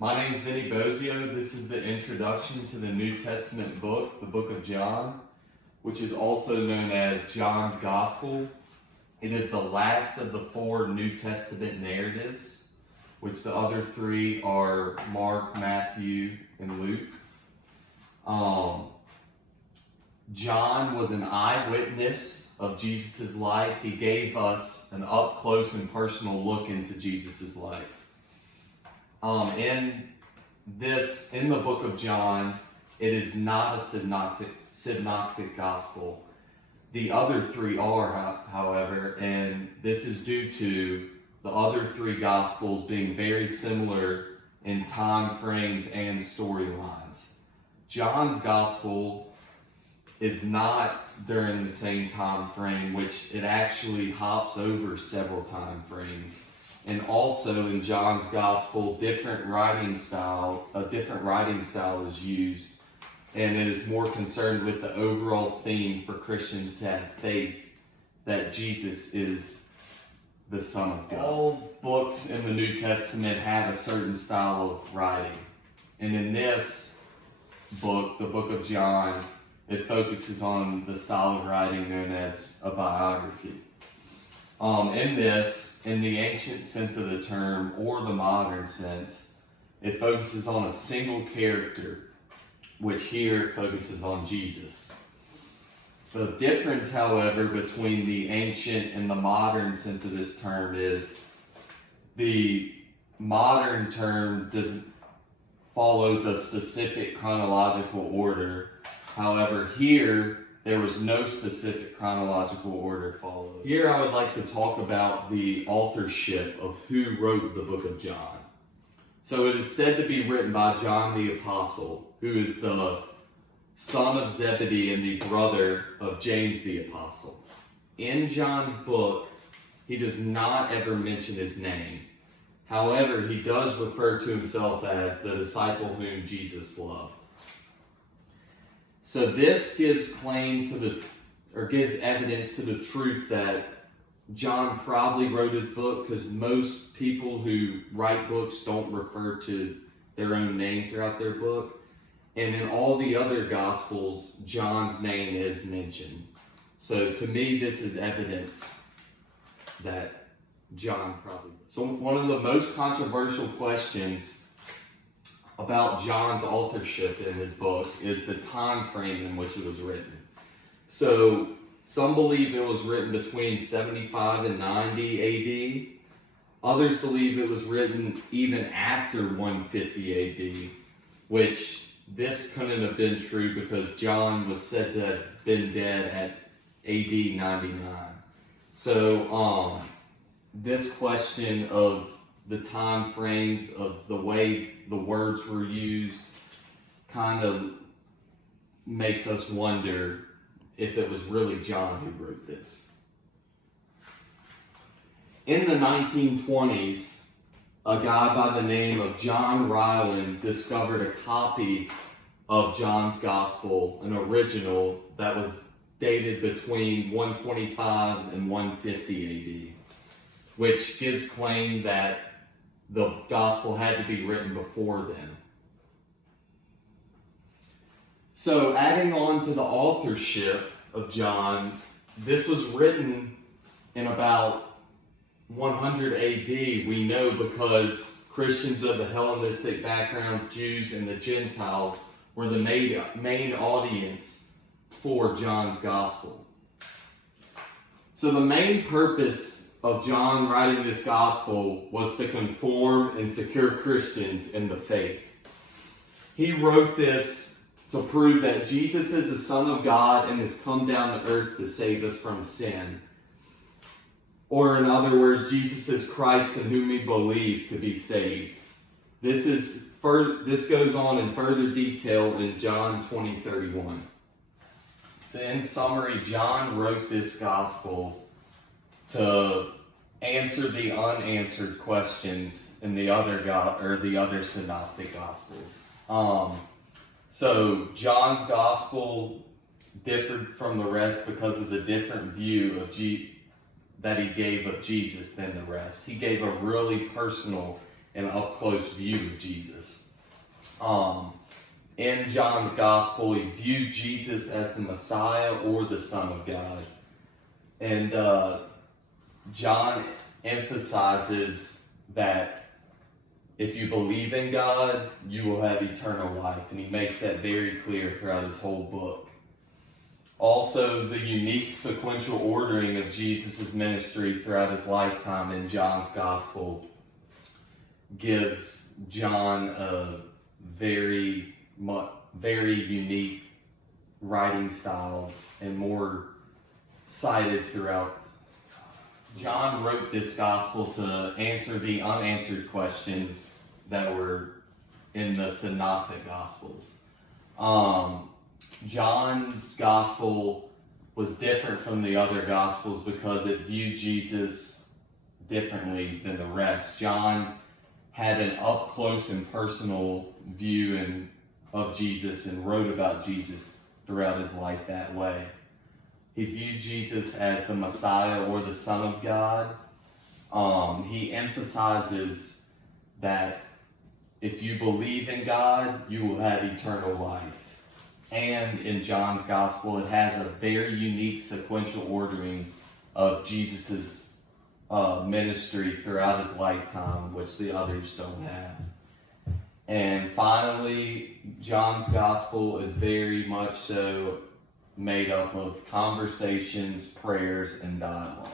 My name is Vinny Bozio. This is the introduction to the New Testament book, the book of John, which is also known as John's Gospel. It is the last of the 4 New Testament narratives, which the other 3 are Mark, Matthew, and Luke. John was an eyewitness of Jesus' life. He gave us an up-close and personal look into Jesus' life. In the book of John, it is not a synoptic gospel. The other 3 are, however, and this is due to the other 3 gospels being very similar in time frames and storylines. John's gospel is not during the same time frame, which it actually hops over several time frames. And also in John's gospel, a different writing style is used, and it is more concerned with the overall theme for Christians to have faith that Jesus is the Son of God. All books in the New Testament have a certain style of writing. And in this book, the book of John, it focuses on the style of writing known as a biography. In the ancient sense of the term, or the modern sense, it focuses on a single character, which here focuses on Jesus. The difference, however, between the ancient and the modern sense of this term is the modern term follows a specific chronological order. However, here, there was no specific chronological order followed. Here I would like to talk about the authorship of who wrote the book of John. So it is said to be written by John the Apostle, who is the son of Zebedee and the brother of James the Apostle. In John's book, he does not ever mention his name. However, he does refer to himself as the disciple whom Jesus loved. So this gives evidence to the truth that John probably wrote his book, because most people who write books don't refer to their own name throughout their book. And in all the other Gospels, John's name is mentioned. So to me, this is evidence that John probably. So one of the most controversial questions about John's authorship in his book is the time frame in which it was written. So some believe it was written between 75 and 90 AD. Others believe it was written even after 150 AD, which this couldn't have been true because John was said to have been dead at AD 99. So this question of the time frames of the way the words were used kind of makes us wonder if it was really John who wrote this. In the 1920s, a guy by the name of John Ryland discovered a copy of John's Gospel, an original that was dated between 125 and 150 AD, which gives claim that the Gospel had to be written before then. So adding on to the authorship of John, this was written in about 100 AD, we know, because Christians of the Hellenistic backgrounds, Jews, and the Gentiles were the main audience for John's Gospel. So the main purpose of John writing this Gospel was to conform and secure Christians in the faith. He wrote this to prove that Jesus is the Son of God and has come down to earth to save us from sin. Or in other words, Jesus is Christ in whom we believe to be saved. This goes on in further detail in John 20:31. So in summary, John wrote this Gospel to answer the unanswered questions in the other synoptic Gospels. So John's Gospel differed from the rest because of the different view of that he gave of Jesus than the rest. He gave a really personal an up-close view of Jesus. In John's Gospel, he viewed Jesus as the Messiah or the Son of God. And John emphasizes that if you believe in God, you will have eternal life. And he makes that very clear throughout his whole book. Also, the unique sequential ordering of Jesus' ministry throughout his lifetime in John's Gospel gives John a very unique writing style and more cited throughout. John wrote this gospel to answer the unanswered questions that were in the synoptic gospels. John's gospel was different from the other gospels because it viewed Jesus differently than the rest. John had an up-close and personal view of Jesus and wrote about Jesus throughout his life that way. He viewed Jesus as the Messiah or the Son of God. He emphasizes that if you believe in God, you will have eternal life. And in John's Gospel, it has a very unique sequential ordering of Jesus' ministry throughout his lifetime, which the others don't have. And finally, John's Gospel is very much so made up of conversations, prayers, and dialogue.